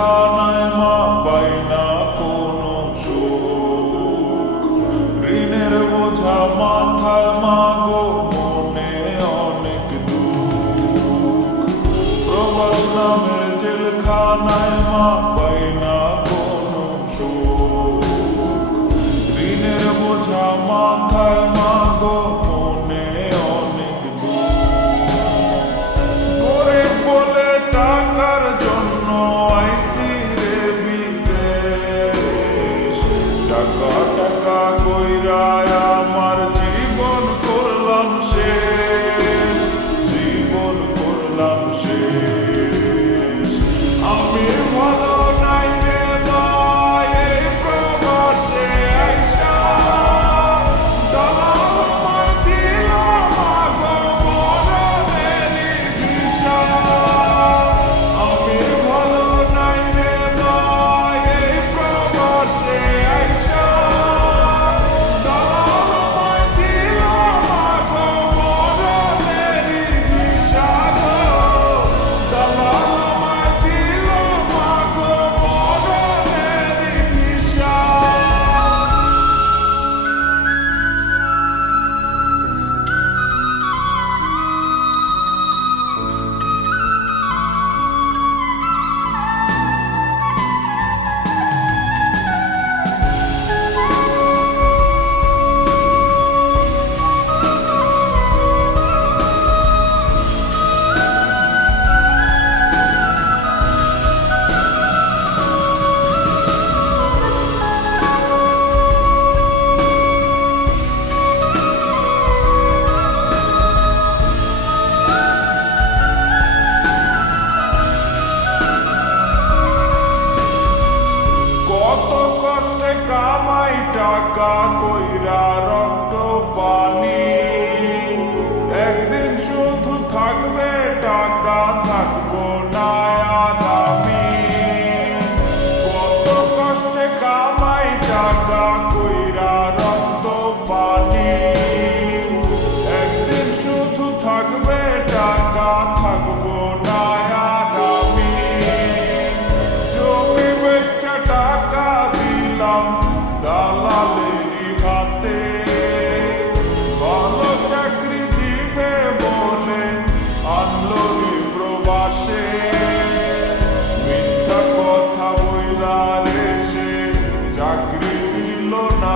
জেলখানায় মা পাই না কোনো সুখ, ঋণের বোঝা মাথায় মা গো, মনে অনেক দুঃখ। প্রবাস নামের জেলখানায় মা পাই না কোনো সুখ, ঋণের বোঝা মাথায় মা গো, মনে অনেক দুঃখ। গরিব বলে টাকার জন্য আইসি রে বিদেশ, টাকা টাকা কইরা আমার জীবন করলাম শেষ, জীবন করলাম শেষ। আমি ভালো নাই রে ভাই এই প্রবাসে আইসা, দালাল আমায় দিল মাগো মরণেরই ভিসা। আমি ভালো নাই রে ভাই এই প্রবাসে আইসা, দালাল আমায় দিল মাগো মরণেরই ভিসা গো, দালাল আমায় দিল মাগো মরণেরই ভিসা। কত কষ্টে কামাই টাকা কইরা রক্ত পানি, একদিন শুধু থাকবে টাকা, থাকবো না আর আমি। কত কষ্টে কামাই টাকা কইরা রক্ত পানি, একদিন শুধু থাকবে টাকা, থাকবো না আর আমি। জমি বেচা টাকা দিলাম দালালেরই হাতে, ভালো চাকরি দিবে বলে আনলো রে প্রবাসে। মিথ্যা কথা বইলা রে সে চাকরি দিল না